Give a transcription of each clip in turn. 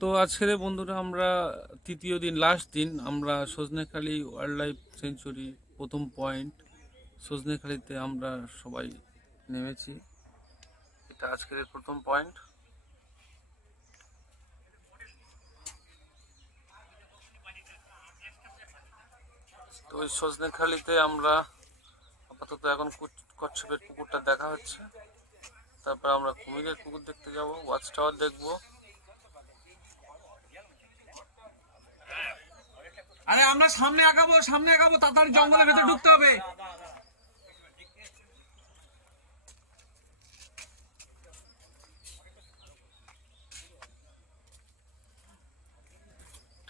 তো আজকের বন্ধুরা আমরা তৃতীয় দিন লাস্ট দিন আমরা সজনেখালি ওয়াইল্ড লাইফ সেঞ্চুরি প্রথম পয়েন্ট সজনেখালিতে আমরা সবাই নেমেছি। এটা আজকের প্রথম পয়েন্ট। তো ওই সজনেখালিতে আমরা আপাতত এখন কচ্ছপের পুকুরটা দেখা হচ্ছে, তারপর আমরা কুমিরের পুকুর দেখতে যাব, ওয়াচ টাওয়ার দেখবো। আরে আমরা সামনে আগাবো তাড়াতাড়ি জঙ্গলের ভেতরে ঢুকতে হবে।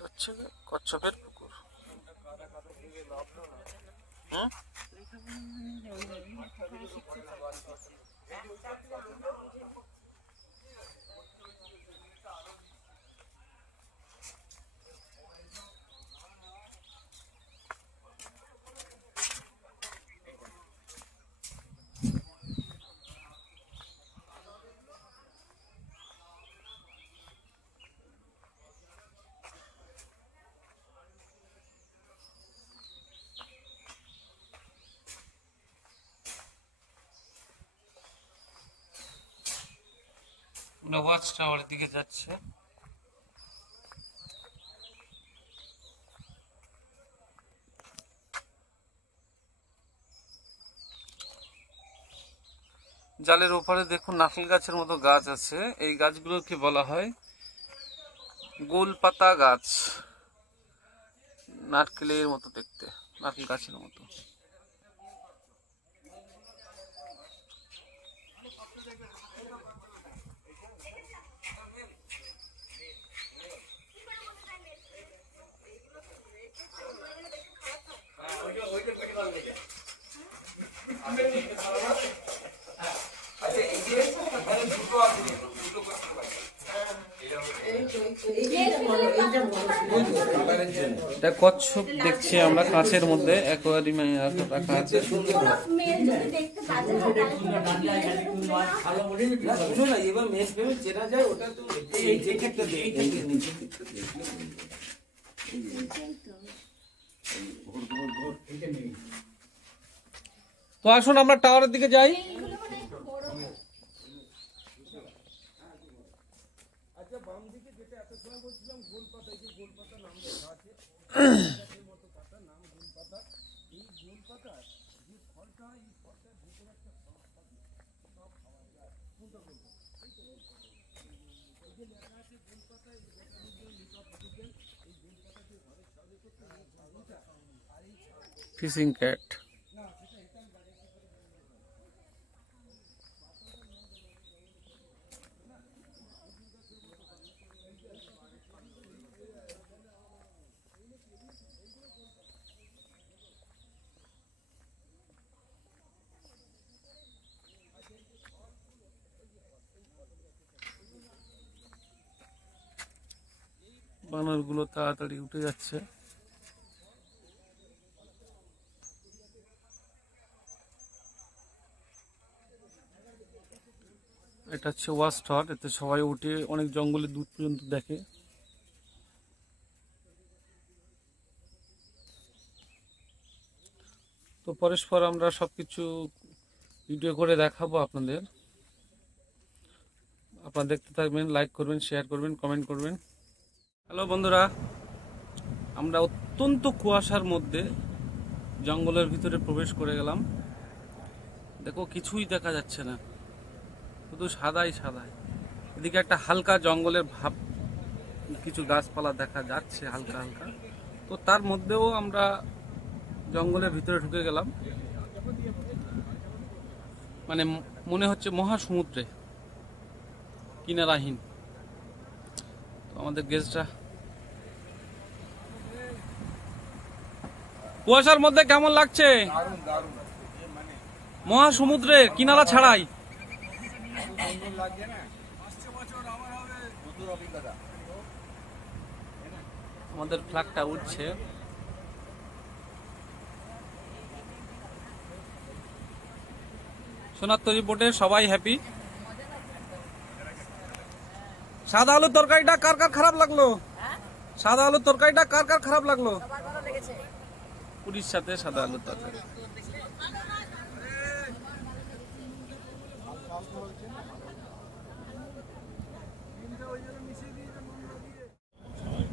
হচ্ছে কচ্ছপের পুকুর। ওয়াচ টাওয়ারের দিকে যাচ্ছে। জালের ওপারে দেখুন নারকেল গাছের মতো গাছ আছে। এই গাছগুলোকে বলা হয় গোলপাতা গাছ। নারকেলের মতো দেখতে, নারকেল গাছের মতো। এটা কচ্ছপ দেখছি আমরা কাঁচের মধ্যে, অ্যাকোয়ারিয়ামে রাখা আছে। তো আসুন আমরা টাওয়ারের দিকে যাই। Fishing cat. বানরগুলো তাড়াতাড়ি উঠে যাচ্ছে। এটা হচ্ছে ওয়াচ টাওয়ার, এতে সবাই উঠে অনেক জঙ্গলের দূর পর্যন্ত দেখে। তো পরস্পর আমরা সবকিছু ভিডিও করে দেখাবো আপনাদের। আপনারা দেখতে থাকবেন, লাইক করবেন, শেয়ার করবেন, কমেন্ট করবেন। হ্যালো বন্ধুরা, আমরা অত্যন্ত কুয়াশার মধ্যে জঙ্গলের ভিতরে প্রবেশ করে গেলাম। দেখো কিছুই দেখা যাচ্ছে না, শুধু সাদাই সাদাই। এদিকে একটা হালকা জঙ্গলের ভাব, কিছু গাছপালা দেখা যাচ্ছে হালকা হালকা। তো তার মধ্যেও আমরা জঙ্গলের ভিতরে ঢুকে গেলাম, মানে মনে হচ্ছে মহাসমুদ্রে কিনারাহীন। তো আমাদের গেস্টরা কুয়াশার মধ্যে কেমন লাগছে? মহাসমুদ্রের কিনারা ছাড়াই। আমাদের ফ্ল্যাগটা উঠছে। সোনার তরী বোটে সবাই হ্যাপি। সাদা আলুর তরকারিটা কার কার খারাপ লাগলো? সাদা আলুর তরকারিটা কার কার খারাপ লাগলো? পুরীর সাথে সাদা আলুর তরকারি।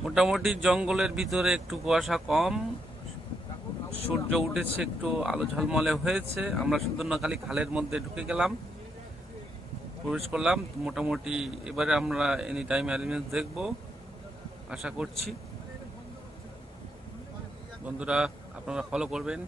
মোটামুটি জঙ্গলের ভিতরে একটু কুয়াশা কম, সূর্য উঠেছে, একটু আলো ঝলমলে হয়েছে। আমরা সুন্দরনাখালী খালের মধ্যে ঢুকে গেলাম, প্রবেশ করলাম। মোটামুটি এবারে আমরা এনি টাইম অ্যানিমেলস দেখবো আশা করছি। বন্ধুরা আপনারা ফলো করবেন।